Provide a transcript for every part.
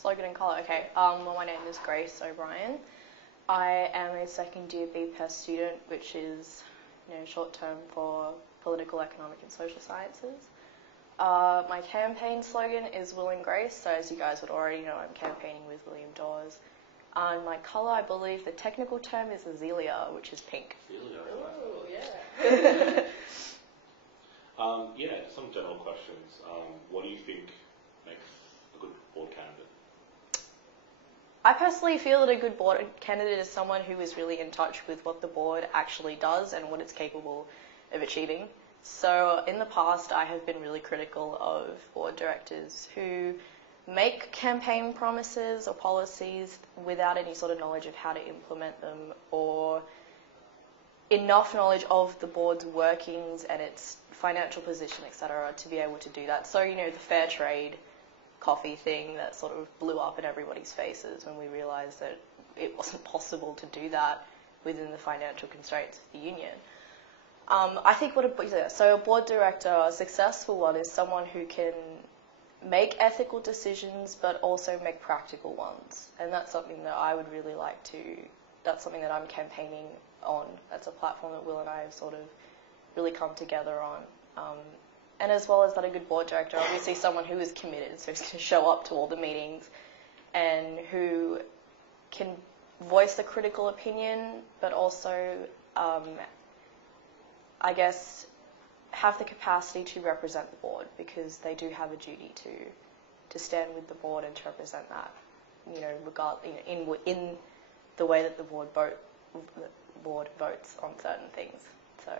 Slogan and colour. Okay. Well, my name is Grace O'Brien. I am a second year BPES student, which is, short term for political, economic, and social sciences. My campaign slogan is Will and Grace. So as you guys would already know, I'm campaigning with William Dawes. My colour, I believe the technical term is azalea, which is pink. Azalea. Oh, yeah. Yeah, some general questions. What do you think makes a good board candidate? I personally feel that a good board candidate is someone who is really in touch with what the board actually does and what it's capable of achieving. So in the past, I have been really critical of board directors who make campaign promises or policies without any sort of knowledge of how to implement them or enough knowledge of the board's workings and its financial position, etc., to be able to do that. So, the fair trade coffee thing that sort of blew up in everybody's faces when we realised that it wasn't possible to do that within the financial constraints of the union. I think a board director, a successful one, is someone who can make ethical decisions but also make practical ones. And that's something that I would really like to, that's something that I'm campaigning on. That's a platform that Will and I have sort of really come together on. And as well as that, a good board director, obviously someone who is committed, so who's going to show up to all the meetings and who can voice the critical opinion, but also, I guess, have the capacity to represent the board, because they do have a duty to stand with the board and to represent that, in the way that the board votes on certain things. So.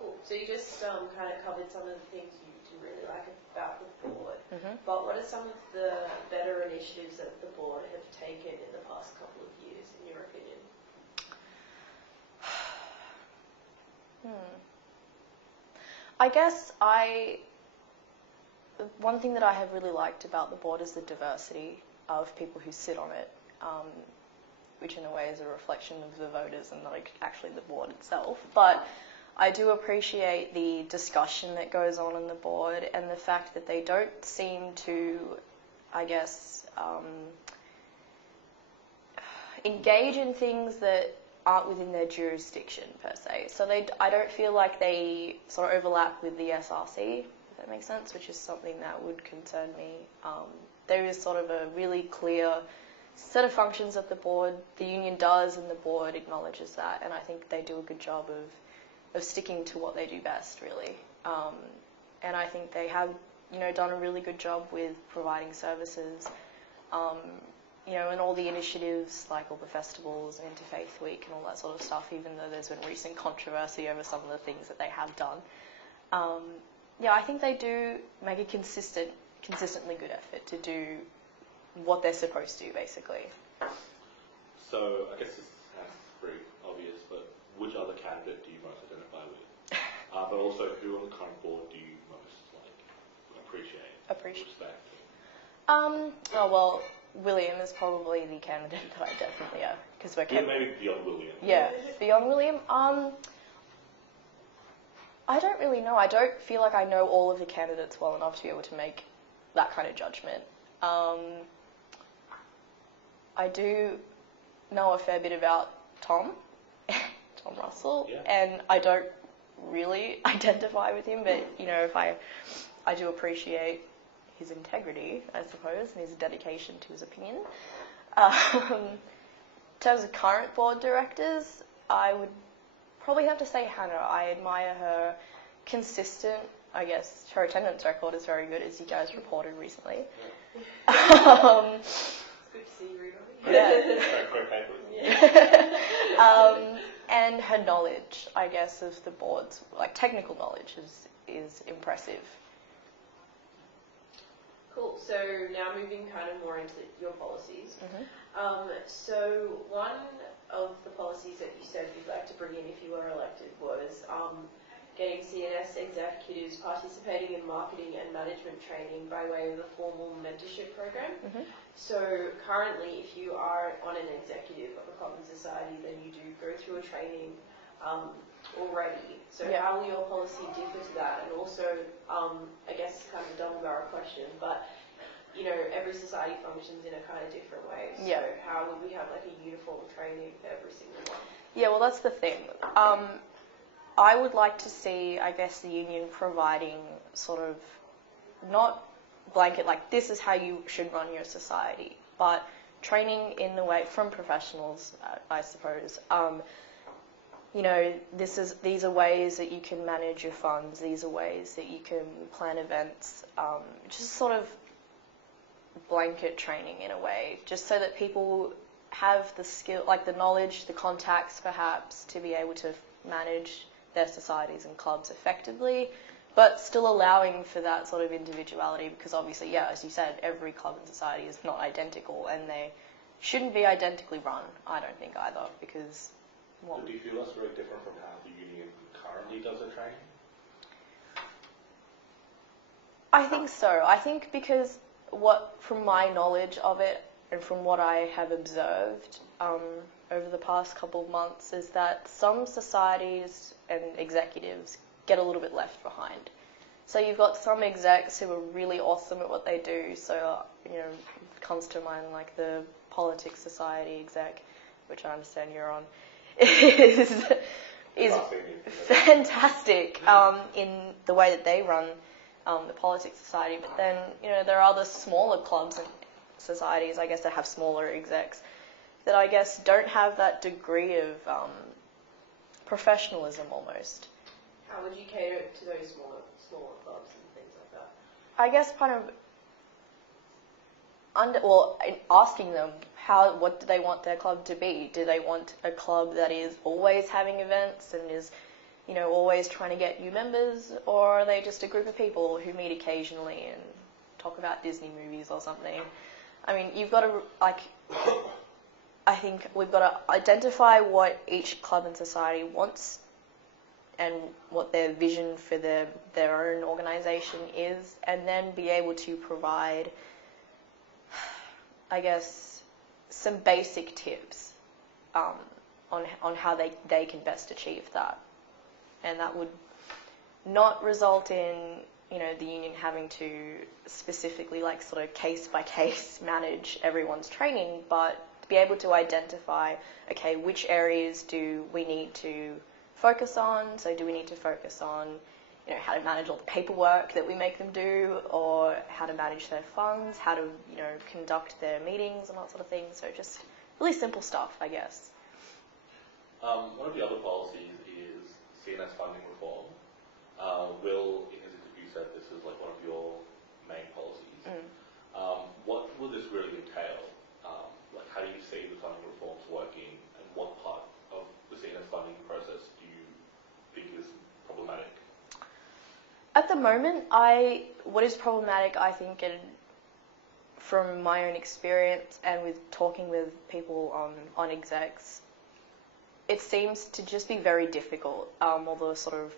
Cool. So you just kind of covered some of the things you really like about the board. Mm-hmm. But what are some of the better initiatives that the board have taken in the past couple of years, in your opinion? I guess one thing that I have really liked about the board is the diversity of people who sit on it, which in a way is a reflection of the voters and not actually the board itself. But I do appreciate the discussion that goes on in the board and the fact that they don't seem to, I guess, engage in things that aren't within their jurisdiction per se. So I don't feel like they sort of overlap with the SRC, if that makes sense, which is something that would concern me. There is sort of a really clear set of functions that the board, the union does, and the board acknowledges that, and I think they do a good job of sticking to what they do best, really. And I think they have, done a really good job with providing services, and all the initiatives, like all the festivals and Interfaith Week and all that sort of stuff, even though there's been recent controversy over some of the things that they have done. I think they do make a consistently good effort to do what they're supposed to, basically. So, I guess this sounds pretty obvious, but which other candidate do you most identify with? But also, who on the current board do you most appreciate? Respect? Well, William is probably the candidate that I definitely have, because we're maybe beyond William. Yeah, beyond William. I don't really know. I don't feel like I know all of the candidates well enough to be able to make that kind of judgment. I do know a fair bit about Tom Russell, yeah. and I don't really identify with him, but if I do appreciate his integrity, I suppose, and his dedication to his opinion. In terms of current board directors, I would probably have to say Hannah. I admire her consistent, I guess, her attendance record is very good, as you guys reported recently. It's good to see you, and her knowledge, I guess, of the board's technical knowledge is impressive. Cool. So now moving kind of more into your policies. Mm-hmm. So one of the policies that you said you'd like to bring in if you were elected was getting CNS executives participating in marketing and management training by way of a formal mentorship program. Mm-hmm. So currently, if you are on an executive of a common society, then you do go through a training already. So how will your policy differ to that? And also, I guess kind of a double barrel question, but you know, every society functions in a kind of different way. So Yeah. how would we have like a uniform training for every single one? Yeah, well, that's the thing. I would like to see, I guess, the union providing sort of not blanket like this is how you should run your society, but training in the way from professionals, I suppose. You know, these are ways that you can manage your funds. These are ways that you can plan events. Just sort of blanket training in a way, just so that people have the skill, like the knowledge, the contacts perhaps, to be able to manage their societies and clubs effectively, but still allowing for that sort of individuality, because obviously, yeah, as you said, every club and society is not identical, and they shouldn't be identically run, I don't think either, because... So do you feel that's very different from how the union currently does their training? I think so. I think because from my knowledge of it and from what I have observed over the past couple of months is that some societies and executives get a little bit left behind. So you've got some execs who are really awesome at what they do. So, you know, it comes to mind like the Politics Society exec, which I understand you're on, is fantastic in the way that they run the Politics Society. But then, you know, there are other smaller clubs and societies, I guess, that have smaller execs that I guess don't have that degree of professionalism almost. How would you cater to those smaller clubs and things like that? I guess kind of asking them what do they want their club to be? Do they want a club that is always having events and is, you know, always trying to get new members, or are they just a group of people who meet occasionally and talk about Disney movies or something? I mean, you've got to, like, I think we've got to identify what each club and society wants and what their vision for their own organisation is, and then be able to provide, I guess, some basic tips on how they can best achieve that. And that would not result in, you know, the union having to specifically, like, sort of case by case manage everyone's training, but to be able to identify, okay, which areas do we need to focus on? So do we need to focus on, you know, how to manage all the paperwork that we make them do, or how to manage their funds, how to, you know, conduct their meetings and that sort of thing. So just really simple stuff, I guess. One of the other policies is CNS funding reform. Will, in his interview, said this is like one of your main policies. What will this really entail? Like, how do you see the funding reforms working, and what part of the CNS funding process do you think is problematic? At the moment, what is problematic, I think, and from my own experience and with talking with people on execs, it seems to just be very difficult. All the sort of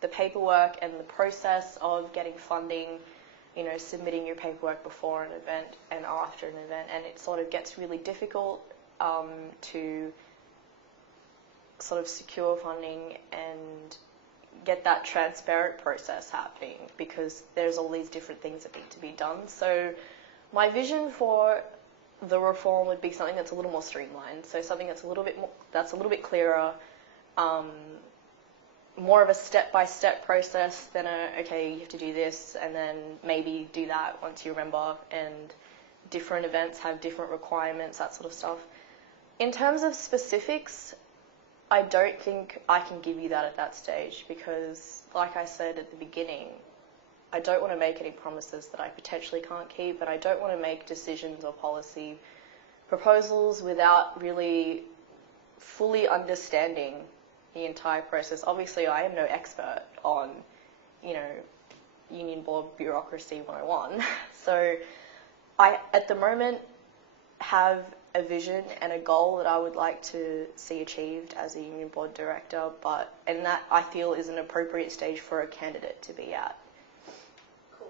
the paperwork and the process of getting funding, you know, submitting your paperwork before an event and after an event, and it sort of gets really difficult to sort of secure funding and get that transparent process happening, because there's all these different things that need to be done. So my vision for the reform would be something that's a little more streamlined, so something that's a little bit clearer, more of a step-by-step process than okay, you have to do this and then maybe do that once you remember, and different events have different requirements, that sort of stuff. In terms of specifics, I don't think I can give you that at that stage, because, like I said at the beginning, I don't want to make any promises that I potentially can't keep, and I don't want to make decisions or policy proposals without really fully understanding the entire process. Obviously, I am no expert on, you know, Union Board Bureaucracy 101. So I, at the moment, have a vision and a goal that I would like to see achieved as a Union Board Director, and that I feel is an appropriate stage for a candidate to be at. Cool.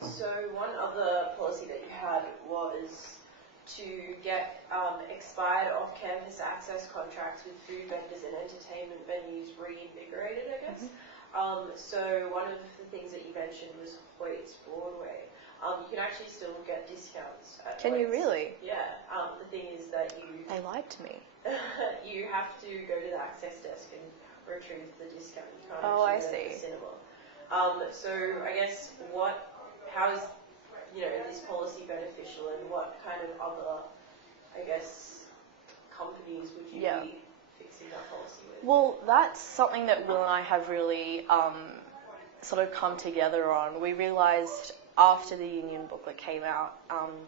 So one other policy that you had was to get expired off-campus access contracts with food vendors and entertainment venues reinvigorated, I guess. So one of the things that you mentioned was Hoyt's Broadway. you can actually still get discounts. Can you really? Yeah. The thing is that They lied to me. you have to go to the access desk and retrieve the discount. You can't I actually go to see. the cinema. So I guess how is this policy beneficial, and what kind of other, I guess, companies would you be fixing that policy with? Well, that's something that Will and I have really sort of come together on. We realised after the union booklet came out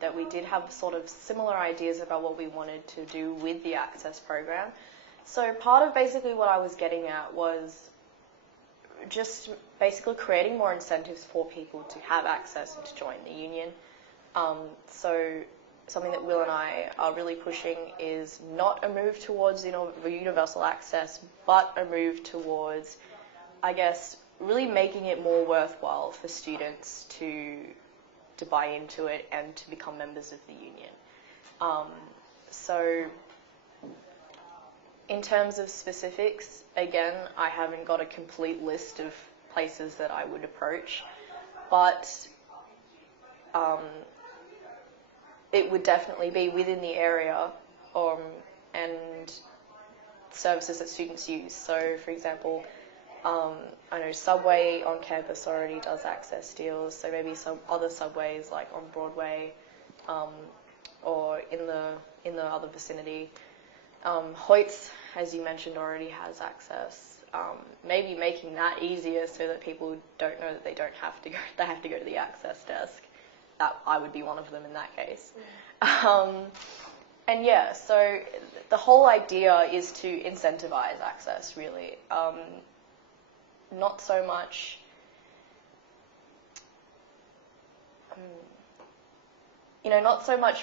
that we did have sort of similar ideas about what we wanted to do with the access program. So part of basically what I was getting at was just basically creating more incentives for people to have access and to join the union. So something that Will and I are really pushing is not a move towards universal access, but a move towards, I guess, really making it more worthwhile for students to buy into it and to become members of the union. So in terms of specifics, again, I haven't got a complete list of places that I would approach, but it would definitely be within the area and services that students use. So, for example, I know Subway on campus already does access deals, so maybe some other subways like on Broadway or in the other vicinity. Hoyts, as you mentioned, already has access. Maybe making that easier so that people don't know that they have to go to the access desk. That I would be one of them in that case. And yeah, so the whole idea is to incentivize access, really. Not so much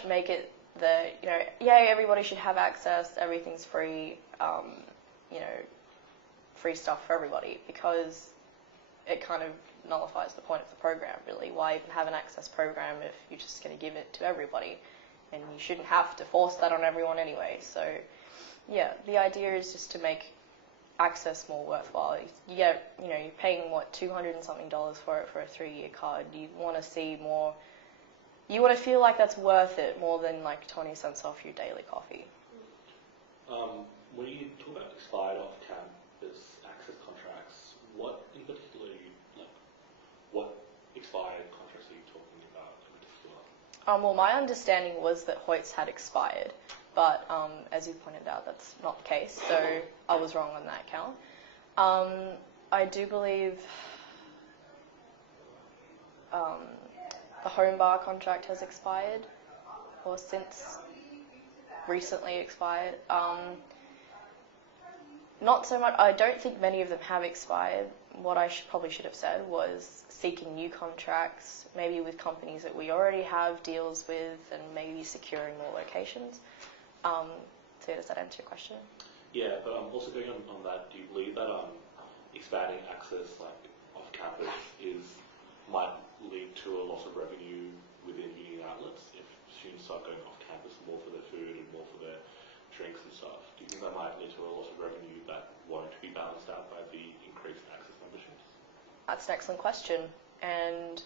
make it that, everybody should have access, everything's free, free stuff for everybody, because it kind of nullifies the point of the program, really. Why even have an access program if you're just going to give it to everybody? And you shouldn't have to force that on everyone anyway. So, yeah, the idea is just to make access more worthwhile. You're paying, $200 and something for it for a 3-year card. You want to see more. You want to feel like that's worth it more than 20 cents off your daily coffee. When you talk about expired off-campus access contracts, what in particular what expired contracts are you talking about in particular? Well, my understanding was that Hoyts had expired, but as you pointed out, that's not the case, so I was wrong on that count. I do believe the home bar contract has expired, or since recently expired. Not so much. I don't think many of them have expired. What I probably should have said was seeking new contracts, maybe with companies that we already have deals with, and maybe securing more locations. So does that answer your question? Yeah, but also going on that, do you believe that expanding access off campus might lead to a loss of revenue within union outlets if students start going off campus more for their food and more for their drinks and stuff? Do you think that might lead to a loss of revenue that won't be balanced out by the increased access memberships? That's an excellent question, and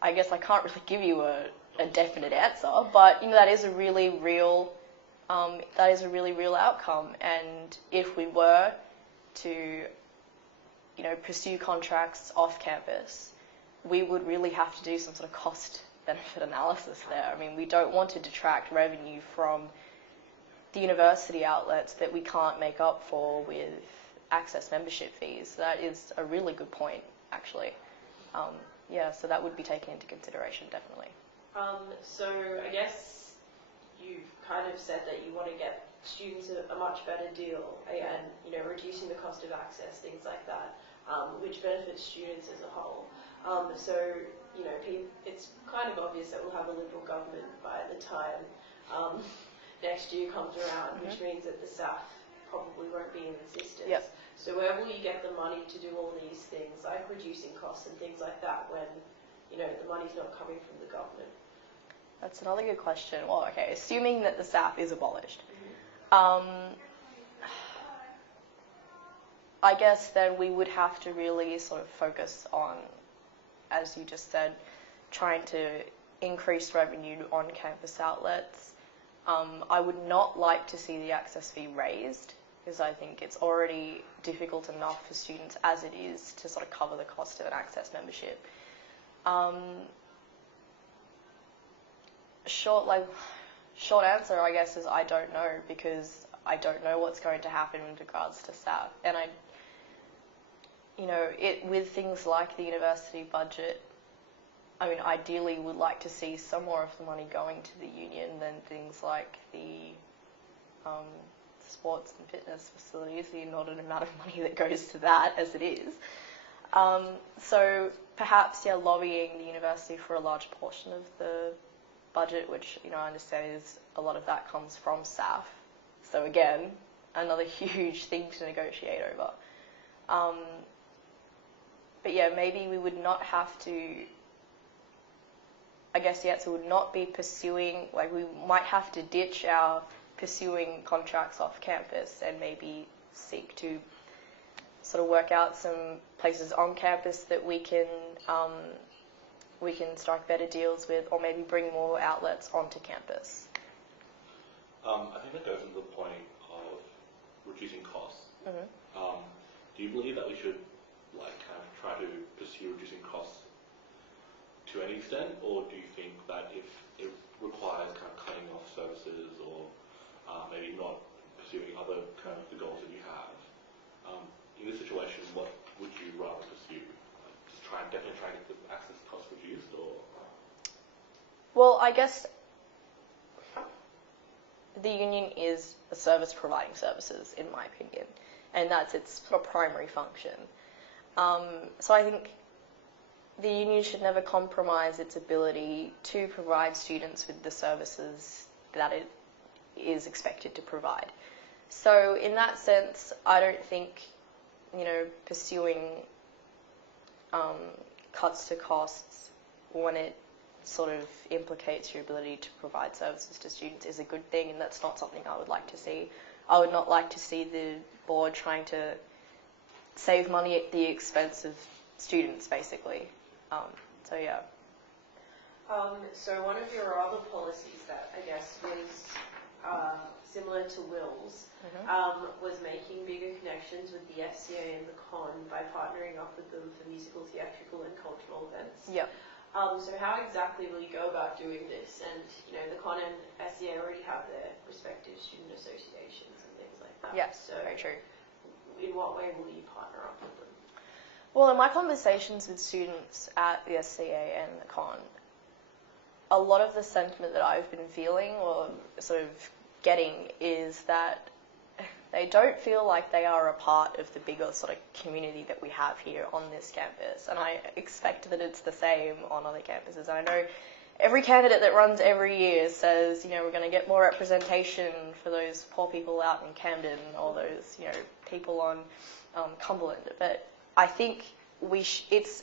I guess I can't really give you a definite answer, but that is a really real outcome. And if we were to pursue contracts off campus, we would really have to do some sort of cost-benefit analysis there. I mean, we don't want to detract revenue from the university outlets that we can't make up for with access membership fees. That is a really good point, actually. So that would be taken into consideration, definitely. So I guess you've kind of said that you want to get students a much better deal, and reducing the cost of access, things like that, which benefits students as a whole. It's kind of obvious that we'll have a Liberal government by the time next year comes around, which means that the SSAF probably won't be in existence. Yep. So where will you get the money to do all these things, like reducing costs and things like that, when the money's not coming from the government? That's another good question. Well, okay, assuming that the SSAF is abolished, I guess then we would have to really sort of focus on as you just said, trying to increase revenue on campus outlets. I would not like to see the access fee raised, because I think it's already difficult enough for students as it is to sort of cover the cost of an access membership. Short answer, I guess, is I don't know, because I don't know what's going to happen with regards to SSAF. And with things like the university budget, I mean, ideally would like to see some more of the money going to the union than things like the sports and fitness facilities, the inordinate amount of money that goes to that as it is. So perhaps, lobbying the university for a large portion of the budget, which, I understand is a lot of that comes from SSAF. So again, another huge thing to negotiate over. But maybe we would not have to, I guess the answer would not be pursuing, we might have to ditch our pursuing contracts off campus and maybe seek to sort of work out some places on campus that we can strike better deals with, or maybe bring more outlets onto campus. I think that goes into the point of reducing costs. Mm-hmm. Do you believe that we should kind of try to pursue reducing costs to any extent, or do you think that if it requires kind of cutting off services or maybe not pursuing other kind of the goals that you have, in this situation, what would you rather pursue? Just definitely try to get the access costs reduced, or? Well, I guess the union is a service providing services, in my opinion, and that's its sort of primary function. So I think the union should never compromise its ability to provide students with the services that it is expected to provide. So in that sense, I don't think, pursuing cuts to costs when it sort of implicates your ability to provide services to students is a good thing, and that's not something I would like to see. I would not like to see the board trying to save money at the expense of students, basically. So one of your other policies that I guess was similar to Will's was making bigger connections with the SCA and the Con by partnering up with them for musical, theatrical and cultural events. Yep. So how exactly will you go about doing this? And, the Con and SCA already have their respective student associations and things like that. Yes, so very true. In what way will you partner up with them? Well, in my conversations with students at the SCA and the Con, a lot of the sentiment that I've been feeling or sort of getting is that they don't feel like they are a part of the bigger sort of community that we have here on this campus. And I expect that it's the same on other campuses. And I know every candidate that runs every year says, we're going to get more representation for those poor people out in Camden or those, people on Cumberland. But I think it's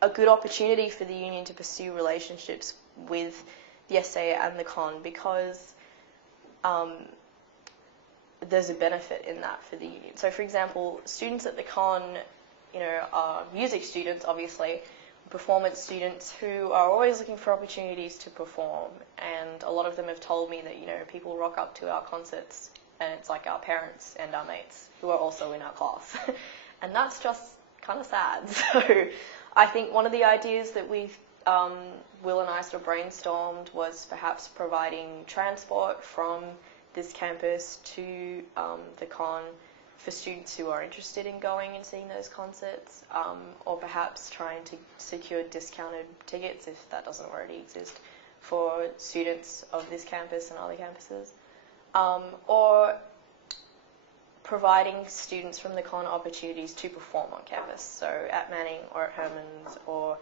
a good opportunity for the union to pursue relationships with the SA and the Con, because there's a benefit in that for the union. So, for example, students at the Con, are music students, obviously, performance students who are always looking for opportunities to perform. And a lot of them have told me that, people rock up to our concerts and it's like our parents and our mates who are also in our class. And that's just kind of sad. So I think one of the ideas that Will and I sort of brainstormed was perhaps providing transport from this campus to the Con for students who are interested in going and seeing those concerts, or perhaps trying to secure discounted tickets, if that doesn't already exist, for students of this campus and other campuses, or providing students from the Con opportunities to perform on campus, so at Manning or at Herman's or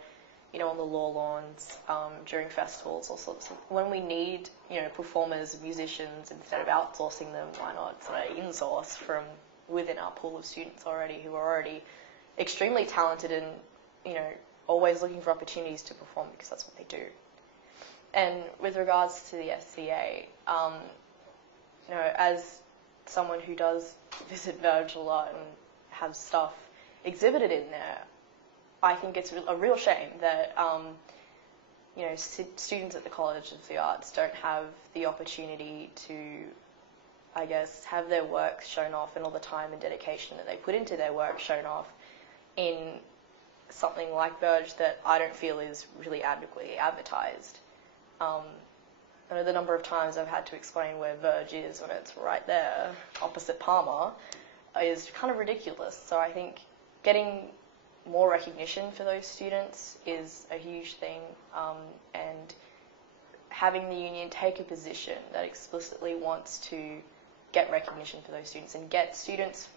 on the law lawns, during festivals, all sorts of. When we need, performers, musicians, instead of outsourcing them, why not sort of insource from within our pool of students already who are already extremely talented and, always looking for opportunities to perform because that's what they do. And with regards to the SCA, as someone who does visit Verge a lot and have stuff exhibited in there, I think it's a real shame that students at the College of the Arts don't have the opportunity to, I guess, have their work shown off and all the time and dedication that they put into their work shown off in something like Verge that I don't feel is really adequately advertised. I know the number of times I've had to explain where Verge is when it's right there, opposite Palmer, is kind of ridiculous. So I think getting more recognition for those students is a huge thing, and having the union take a position that explicitly wants to get recognition for those students and get students,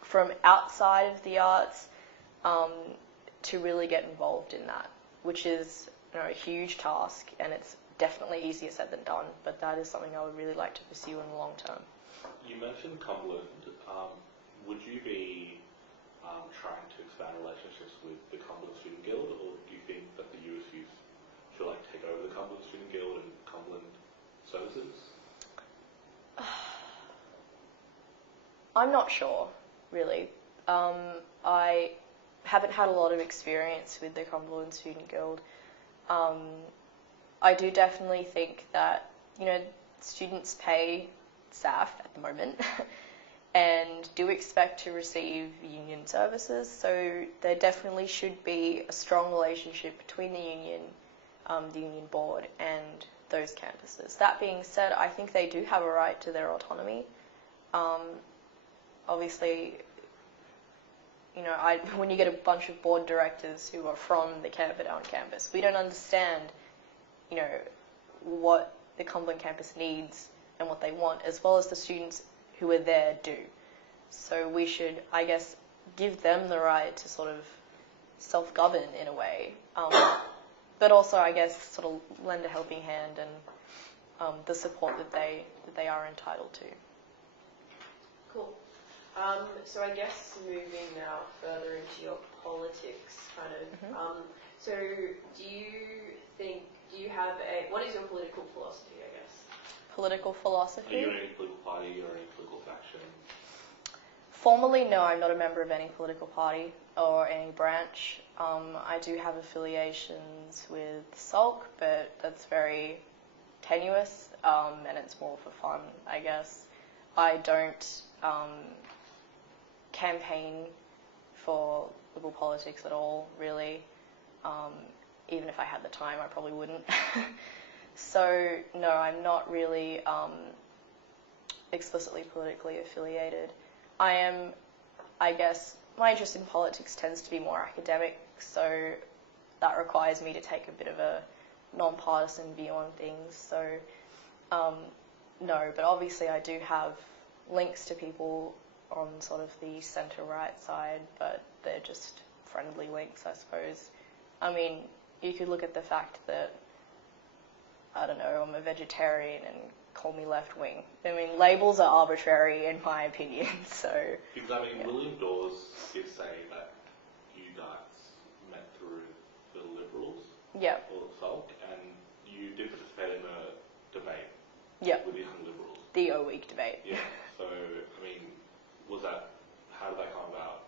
from outside of the arts to really get involved in that, which is a huge task, and it's definitely easier said than done, but that is something I would really like to pursue in the long term. You mentioned Cumberland. Would you be trying to expand relationships with the Cumberland Student Guild, or do you think that the USU should take over the Cumberland Student Guild and Cumberland services? I'm not sure, really. I haven't had a lot of experience with the Cumberland Student Guild. I do definitely think that, students pay SSAF at the moment and do expect to receive union services, so there definitely should be a strong relationship between the union board and those campuses. That being said, I think they do have a right to their autonomy. Obviously, when you get a bunch of board directors who are from the Camperdown campus, we don't understand, what the Cumberland campus needs and what they want, as well as the students who are there do. So we should, I guess, give them the right to sort of self-govern in a way, but also, I guess, sort of lend a helping hand and the support that they are entitled to. Cool. So I guess moving now further into your politics, kind of. Mm-hmm. So do you have what is your political philosophy, I guess? Political philosophy? Are you in any political party or any political faction? Formally, no, I'm not a member of any political party or any branch. I do have affiliations with SALC, but that's very tenuous, and it's more for fun, I guess. I don't campaign for liberal politics at all, really. Even if I had the time, I probably wouldn't. So, no, I'm not really explicitly politically affiliated. I am, I guess, my interest in politics tends to be more academic, so that requires me to take a bit of a non-partisan view on things. So, no, but obviously I do have links to people on sort of the centre-right side, but they're just friendly links, I suppose. I mean, you could look at the fact that, I don't know, I'm a vegetarian and call me left-wing. I mean, labels are arbitrary in my opinion, so... Because, I mean, yeah. William Dawes did say that you guys met through the Liberals, yep. or the SALC, and you did participate in a debate yep. with the Young Liberals. The O-Week debate. Yeah, so, I mean, how did that come about?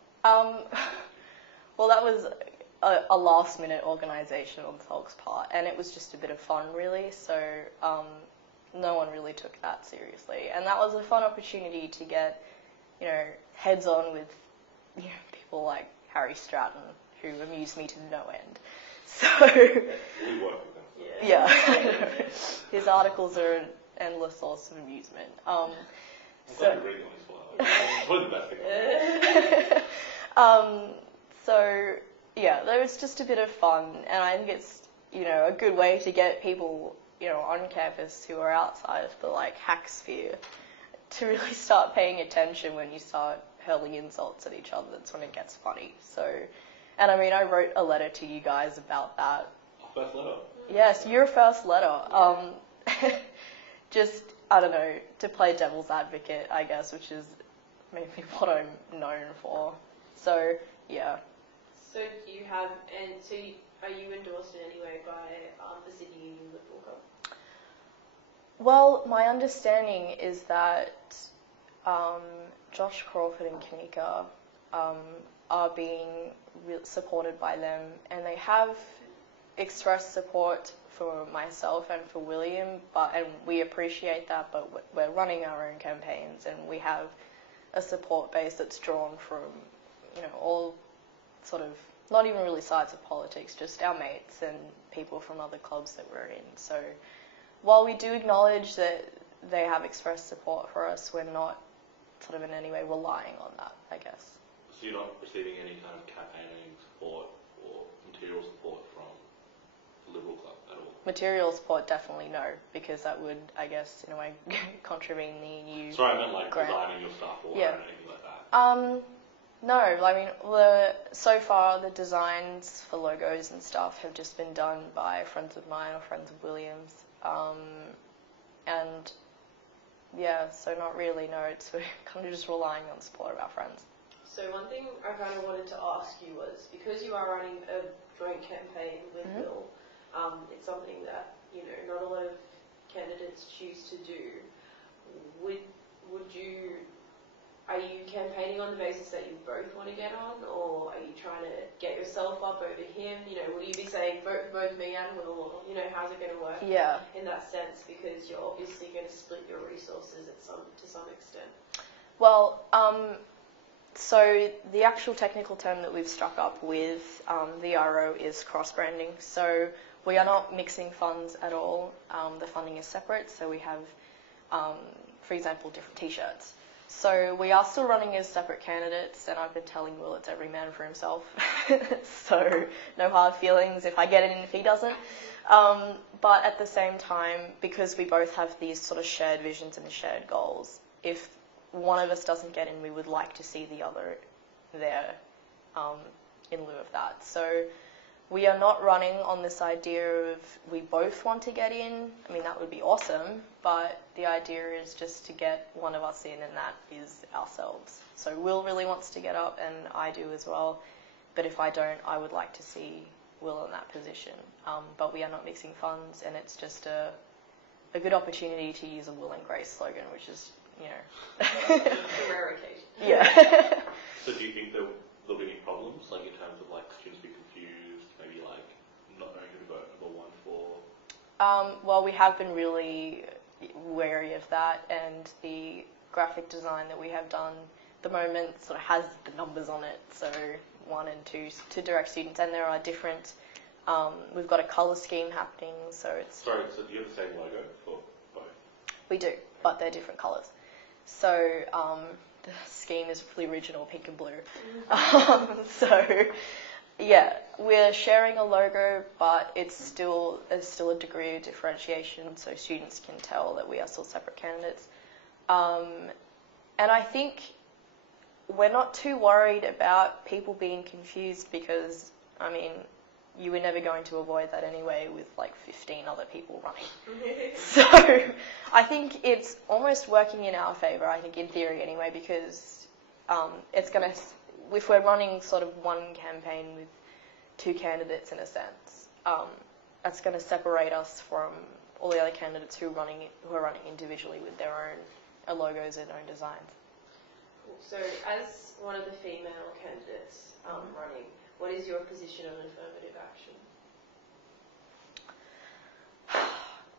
Well, that was a last-minute organisation on SALC's part, and it was just a bit of fun, really, so no one really took that seriously. And that was a fun opportunity to get, heads-on with, people like Harry Stratton, who amused me to no end. So, We work with them. Yeah. His articles are an endless source of amusement. I'm glad you're reading on this one. Probably the best thing. So, yeah, that was just a bit of fun, and I think it's, a good way to get people, on campus who are outside of the, hack sphere to really start paying attention when you start hurling insults at each other. That's when it gets funny. So, and I mean, I wrote a letter to you guys about that. Our first letter? Yes, your first letter. Just, I don't know, to play devil's advocate, I guess, which is maybe what I'm known for. So, yeah. So do you have, are you endorsed in any way by the Sydney Union Liberal Club? Well, my understanding is that Josh Crawford and Kanika are being supported by them, and they have expressed support for myself and for William, and we appreciate that, but we're running our own campaigns, and we have a support base that's drawn from, all sort of, not even really sides of politics, just our mates and people from other clubs that we're in. So while we do acknowledge that they have expressed support for us, we're not sort of in any way relying on that, I guess. So you're not receiving any kind of campaigning support or material support from the Liberal Club at all? Material support, definitely no, because that would, I guess, in a way, contravene the new Sorry, I meant like grant. designing your stuff or Yeah. anything like that. No, I mean, so far the designs for logos and stuff have just been done by friends of mine or friends of William's. And yeah, so not really, no, we're kind of just relying on the support of our friends. So one thing I kind of wanted to ask you was, because you are running a joint campaign with Will, it's something that, not a lot of candidates choose to do. Are you campaigning on the basis that you both want to get on, or are you trying to get yourself up over him? Will you be saying vote for both me and Will, or how's it going to work? Yeah. In that sense, because you're obviously going to split your resources to some extent. Well, so the actual technical term that we've struck up with the RO is cross-branding. So we are not mixing funds at all. The funding is separate. So we have, for example, different T-shirts. So we are still running as separate candidates, and I've been telling Will it's every man for himself. So no hard feelings if I get in and if he doesn't. But at the same time, because we both have these sort of shared visions and shared goals, if one of us doesn't get in, we would like to see the other there in lieu of that. So we are not running on this idea of we both want to get in. I mean, that would be awesome, but the idea is just to get one of us in, and that is ourselves. So Will really wants to get up, and I do as well. But if I don't, I would like to see Will in that position. But we are not mixing funds, and it's just a good opportunity to use a Will and Grace slogan, which is, a rare occasion. Yeah. So do you think there'll be any problems, like in terms of like students being confused, maybe like not knowing who to vote number one for? Well, we have been really wary of that, and the graphic design that we have done at the moment sort of has the numbers on it, so 1 and 2 to direct students, and there are different, we've got a colour scheme happening, so it's... Sorry, so do you have the same logo for both? We do, but they're different colours. So the scheme is really original, pink and blue. So yeah, we're sharing a logo, but there's still a degree of differentiation, so students can tell that we are still separate candidates. And I think we're not too worried about people being confused because, I mean, you were never going to avoid that anyway with like 15 other people running. So I think it's almost working in our favour, I think in theory anyway, because it's going to, if we're running sort of one campaign with 2 candidates in a sense, that's going to separate us from all the other candidates who are running individually with their own logos and own designs. Cool. So as one of the female candidates running, what is your position on affirmative action?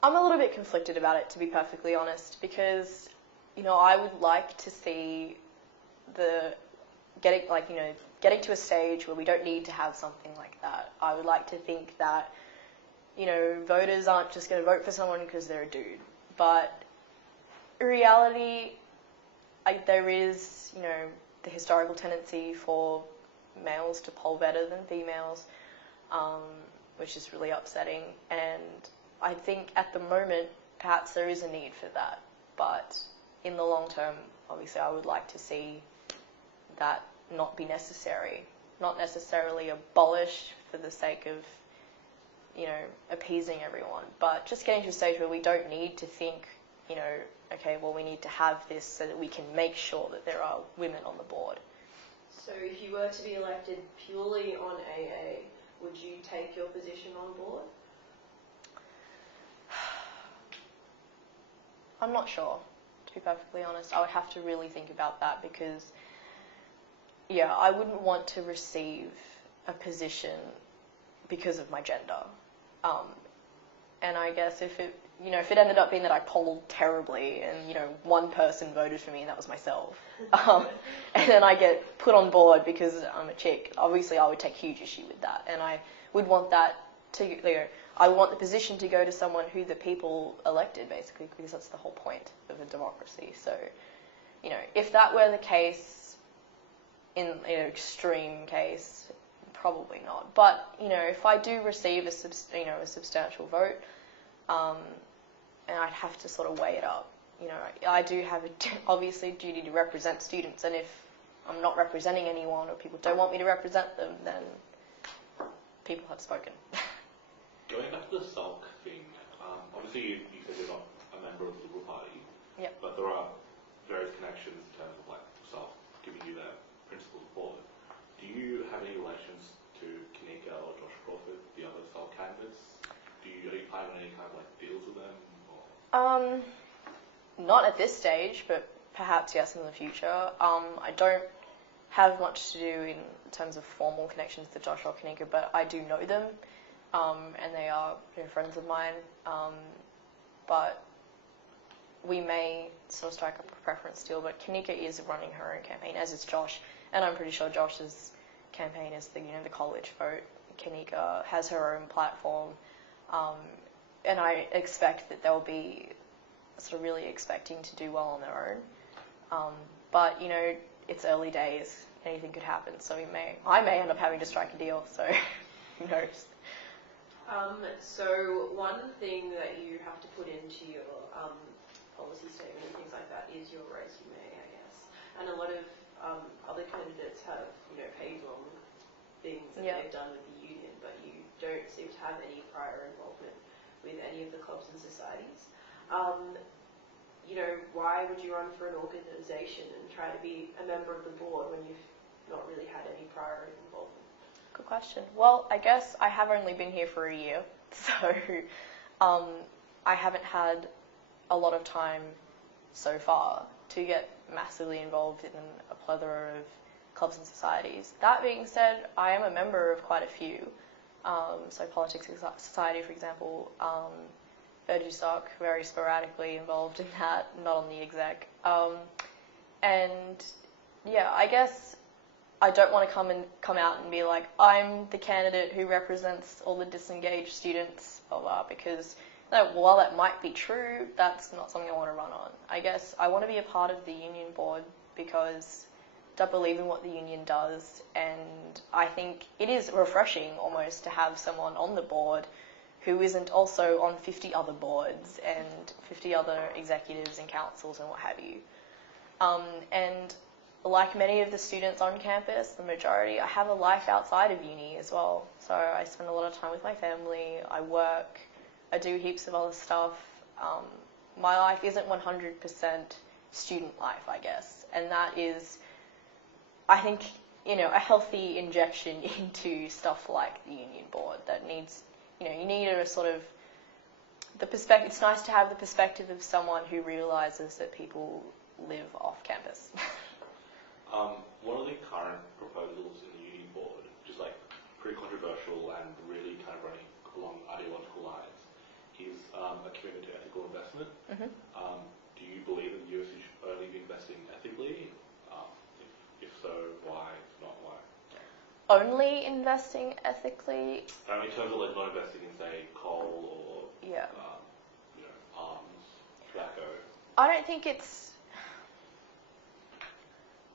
I'm a little bit conflicted about it, to be perfectly honest, because, I would like to see getting to a stage where we don't need to have something like that. I would like to think that, voters aren't just going to vote for someone because they're a dude. But in reality, there is, the historical tendency for males to poll better than females, which is really upsetting. And I think at the moment, perhaps there is a need for that. But in the long term, obviously, I would like to see that not be necessary, not necessarily abolished for the sake of, appeasing everyone, but just getting to a stage where we don't need to think, okay, well, we need to have this so that we can make sure that there are women on the board. So if you were to be elected purely on AA, would you take your position on board? I'm not sure, to be perfectly honest. I would have to really think about that because, yeah, I wouldn't want to receive a position because of my gender. And I guess if it ended up being that I polled terribly and, one person voted for me and that was myself, and then I get put on board because I'm a chick, obviously I would take huge issue with that. And I would want that to, I want the position to go to someone who the people elected, basically, because that's the whole point of a democracy. So, if that were the case, in an extreme case, probably not. But, if I do receive a substantial vote, and I'd have to sort of weigh it up. I do have obviously duty to represent students, and if I'm not representing anyone or people don't want me to represent them, then people have spoken. Going back to the SALC thing, obviously you said you're not a member of the Liberal Party, Yep. but there are various connections in terms of SALC giving you their principal support. Do you have any relations to Kanika or Josh Crawford, the other SALC candidates? Are you planning on any kind of deals with them? Or? Not at this stage, but perhaps yes in the future. I don't have much to do in terms of formal connections to Josh or Kanika, but I do know them, and they are friends of mine. But we may sort of strike up a preference deal. But Kanika is running her own campaign, as is Josh, and I'm pretty sure Josh's campaign is the college vote. Kanika has her own platform. And I expect that they'll be sort of really expecting to do well on their own. But, it's early days. Anything could happen. So I may end up having to strike a deal. So who knows? So one thing that you have to put into your policy statement and things like that is your resume, I guess. And a lot of other candidates have, page long things that they've done with the union, but you don't seem to have any prior involvement with any of the clubs and societies. Why would you run for an organisation and try to be a member of the board when you've not really had any prior involvement? Good question. Well, I guess I have only been here for a year, so I haven't had a lot of time so far to get massively involved in a plethora of clubs and societies. That being said, I am a member of quite a few. So Politics Society, for example, Virtuestock, very sporadically involved in that, not on the exec. And yeah, I guess I don't want to come out and be like, I'm the candidate who represents all the disengaged students, blah, blah, because while that might be true, that's not something I want to run on. I guess I want to be a part of the union board because I believe in what the union does, and I think it is refreshing almost to have someone on the board who isn't also on 50 other boards and 50 other executives and councils and what have you. And like many of the students on campus, the majority, I have a life outside of uni as well. So I spend a lot of time with my family, I work, I do heaps of other stuff. My life isn't 100% student life, I guess, and that is, I think, a healthy injection into stuff like the union board that needs, you need a sort of the perspective. It's nice to have the perspective of someone who realises that people live off campus. One of the current proposals in the union board, which is pretty controversial and really kind of running along ideological lines, is a commitment to ethical investment. Mm-hmm. Do you believe that the USU should only be investing ethically? If so, why? If not, why? Only investing ethically? In terms of not investing in, say, coal or arms, tobacco. I don't think it's...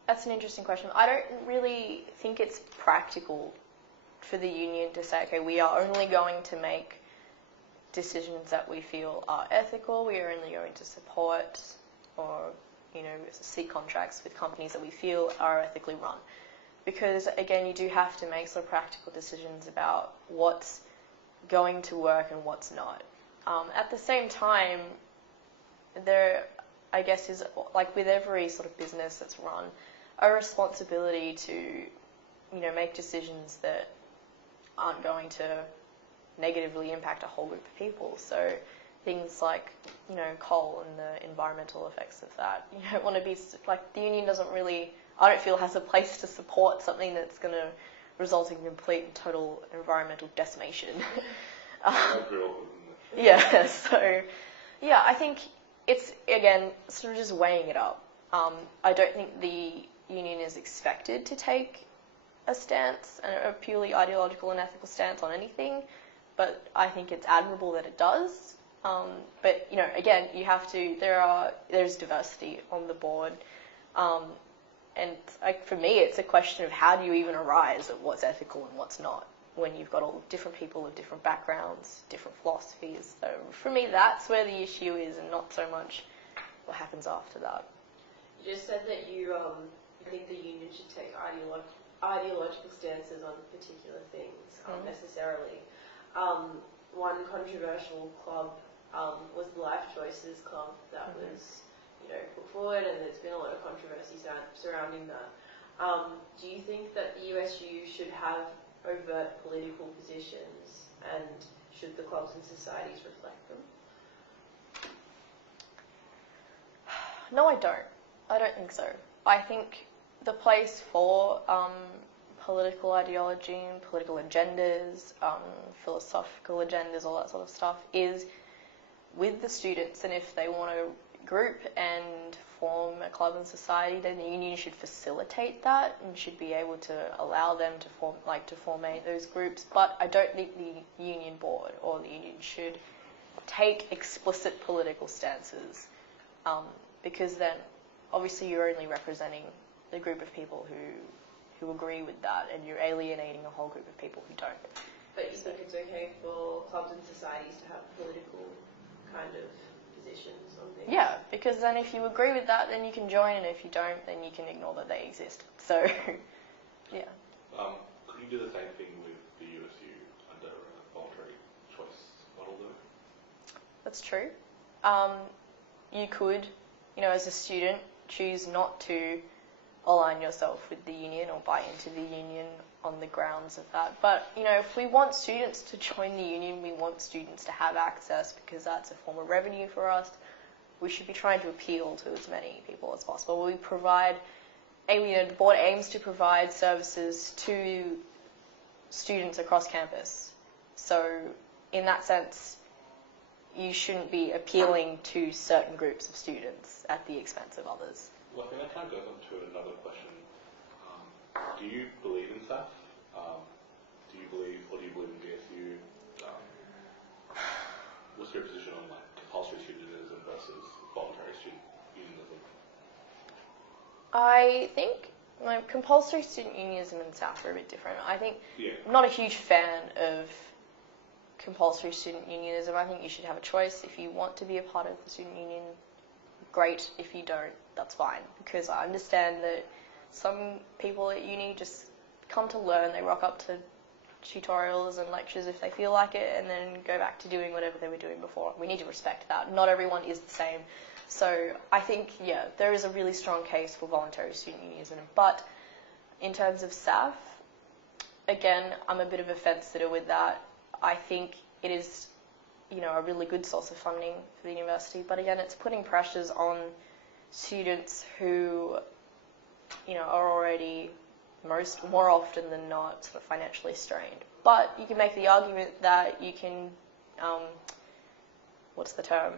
That's an interesting question. I don't really think it's practical for the union to say, okay, we are only going to make decisions that we feel are ethical. We are only going to support or, seek contracts with companies that we feel are ethically run. Because, again, you do have to make sort of practical decisions about what's going to work and what's not. At the same time, there, I guess, is, with every sort of business that's run, a responsibility to, make decisions that aren't going to negatively impact a whole group of people. So things like, coal and the environmental effects of that. You don't want to be, like, the union doesn't really, I don't feel, has a place to support something that's going to result in complete and total environmental decimation. Yeah, so, yeah, I think it's, again, sort of just weighing it up. I don't think the union is expected to take a stance, a purely ideological and ethical stance on anything, but I think it's admirable that it does. But, again, you have to, there's diversity on the board. And for me, it's a question of how do you even arise at what's ethical and what's not when you've got all different people with different backgrounds, different philosophies. So for me, that's where the issue is, and not so much what happens after that. You just said that you think the union should take ideological stances on particular things, necessarily. One controversial club was the Life Choices Club that was, put forward, and there's been a lot of controversy surrounding that. Do you think that the USU should have overt political positions, and should the clubs and societies reflect them? No, I don't. I don't think so. I think the place for political ideology and political agendas, philosophical agendas, all that sort of stuff, is with the students. And if they want to group and form a club and society, then the union should facilitate that and should be able to allow them to formate those groups. But I don't think the union board or the union should take explicit political stances, because then obviously you're only representing the group of people who agree with that, and you're alienating a whole group of people who don't. But you think it's okay for clubs and societies to have political kind of positions on things? Yeah, because then if you agree with that, then you can join, and if you don't, then you can ignore that they exist. So, yeah. Could you do the same thing with the USU under a voluntary choice model, though? That's true. You could, as a student, choose not to align yourself with the union or buy into the union on the grounds of that. But, if we want students to join the union, we want students to have access because that's a form of revenue for us. We should be trying to appeal to as many people as possible. We provide, the board aims to provide services to students across campus. So, in that sense, you shouldn't be appealing to certain groups of students at the expense of others. Well, I think that kind of goes on to another question. Do you believe in SSAF? Do you believe in VSU? What's your position on compulsory student unionism versus voluntary student unionism? I think compulsory student unionism and SSAF are a bit different. I think I'm not a huge fan of compulsory student unionism. I think you should have a choice. If you want to be a part of the student union, great. If you don't, that's fine. Because I understand that some people at uni just come to learn. They rock up to tutorials and lectures if they feel like it, and then go back to doing whatever they were doing before. We need to respect that. Not everyone is the same. So I think, there is a really strong case for voluntary student unionism. But in terms of SSAF, again, I'm a bit of a fence sitter with that. I think it is, a really good source of funding for the university. But again, it's putting pressures on students who, are already more often than not sort of financially strained. But you can make the argument that you can, what's the term?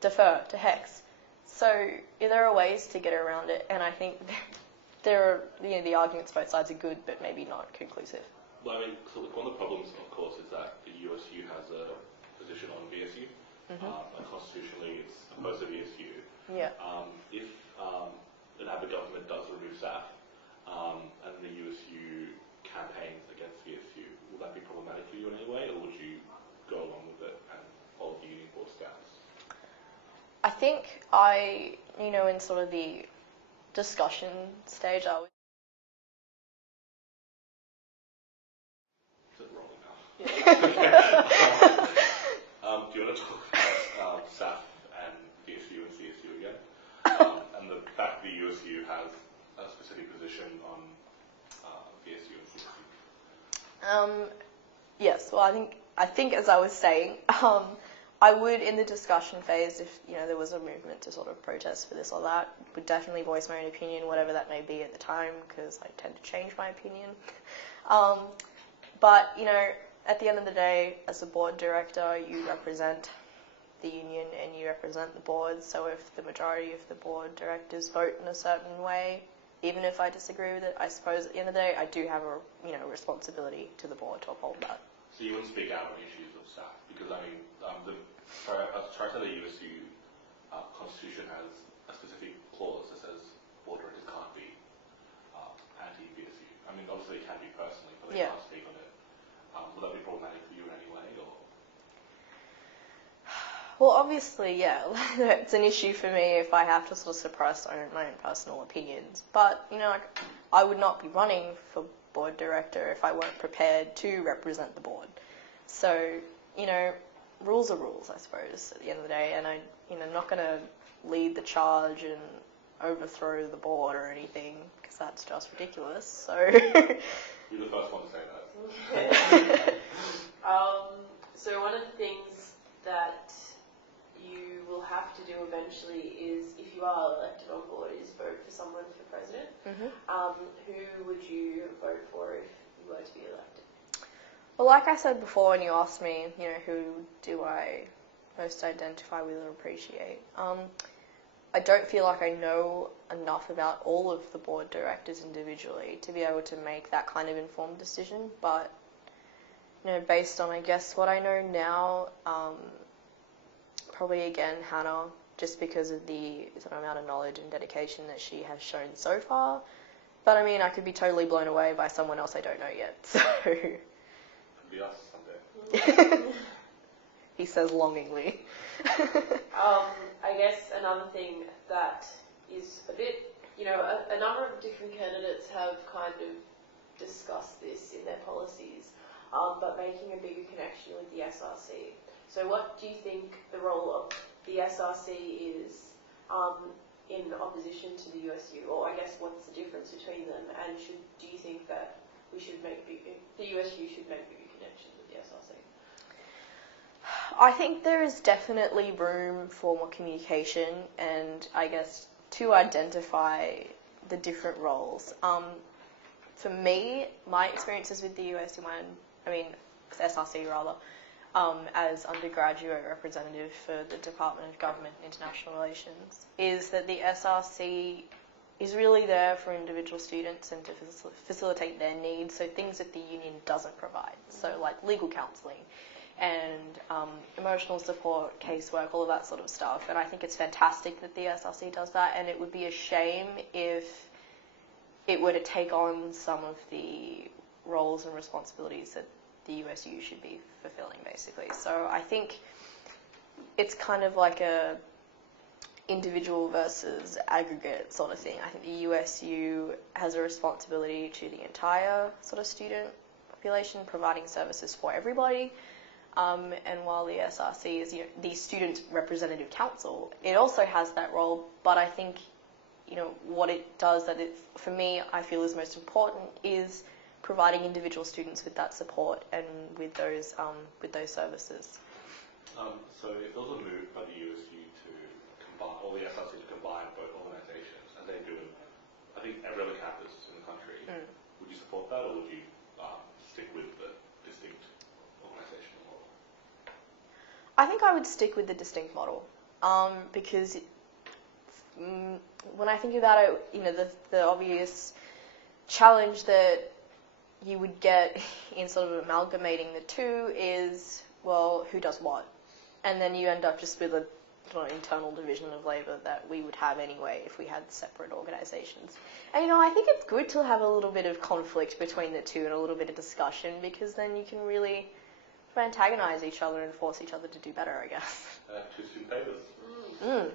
Defer to HECS. So there are ways to get around it, and I think there are, the arguments both sides are good, but maybe not conclusive. Well, so one of the problems, of course, is that the USU has a position on VSU. Constitutionally, it's opposed to VSU. Yeah. If an Abbott government does remove SSAF, and the USU campaigns against VSU, will that be problematic for you in any way, or would you go along with it and follow the union board stance? I think in sort of the discussion stage, I would. Is it rolling now? Do you want to talk about SSAF and VSU and CSU again? And the fact that the USU has a specific position on VSU and CSU? Yes. Well, I think as I was saying, I would, in the discussion phase, if there was a movement to sort of protest for this or that, would definitely voice my own opinion, whatever that may be at the time, because I tend to change my opinion. But at the end of the day, as a board director, you represent the union and you represent the board. So if the majority of the board directors vote in a certain way, even if I disagree with it, I suppose at the end of the day, I do have a responsibility to the board to uphold that. So you wouldn't speak out on issues of staff, because as far as the USU constitution has a specific clause that says board directors can't be anti-VSU. I mean, obviously they can be personally, but they can't speak on it. Would that be problematic for you in any way, or? Well, obviously, yeah, it's an issue for me if I have to sort of suppress my own personal opinions. But, I would not be running for board director if I weren't prepared to represent the board. So, rules are rules, I suppose, at the end of the day. And I'm not going to lead the charge and overthrow the board or anything, because that's just ridiculous. So. You're the first one to say that. So one of the things that you will have to do eventually is, if you are elected on board, is vote for someone for president. Mm-hmm. Who would you vote for if you were to be elected? Well, like I said before when you asked me, who do I most identify with or appreciate, I don't feel like I know enough about all of the board directors individually to be able to make that kind of informed decision. But, based on, I guess, what I know now, probably again Hannah, just because of the amount of knowledge and dedication that she has shown so far. But I mean, I could be totally blown away by someone else I don't know yet. So. Could be us someday. He says longingly. I guess another thing that is a bit, a number of different candidates have kind of discussed this in their policies, but making a bigger connection with the SRC. So what do you think the role of the SRC is in opposition to the USU? Or I guess what's the difference between them? And do you think that the USU should make bigger connections with the SRC? I think there is definitely room for more communication and I guess to identify the different roles. For me, my experiences with the USU and, SRC rather, as undergraduate representative for the Department of Government and International Relations, is that the SRC is really there for individual students and to facilitate their needs, so things that the union doesn't provide, so like legal counselling and emotional support, casework, all of that sort of stuff. And I think it's fantastic that the SRC does that, and it would be a shame if it were to take on some of the roles and responsibilities that the USU should be fulfilling, basically. So I think it's kind of like a individual versus aggregate sort of thing. I think the USU has a responsibility to the entire sort of student population, providing services for everybody. And while the SRC is the Student Representative Council, it also has that role. But I think what it does for me, I feel is most important is providing individual students with that support and with those services. So if there was a move by the USU to combine, or the SRC to combine both organisations, as they do, I think every other campus in the country, would you support that, or would you stick with the distinct organisational model? I think I would stick with the distinct model, because when I think about it, the obvious challenge that you would get in sort of amalgamating the two is, well, who does what? And then you end up just with an internal division of labour that we would have anyway if we had separate organisations. And I think it's good to have a little bit of conflict between the two and a little bit of discussion, because then you can really antagonise each other and force each other to do better, I guess. Two suit papers. Yeah.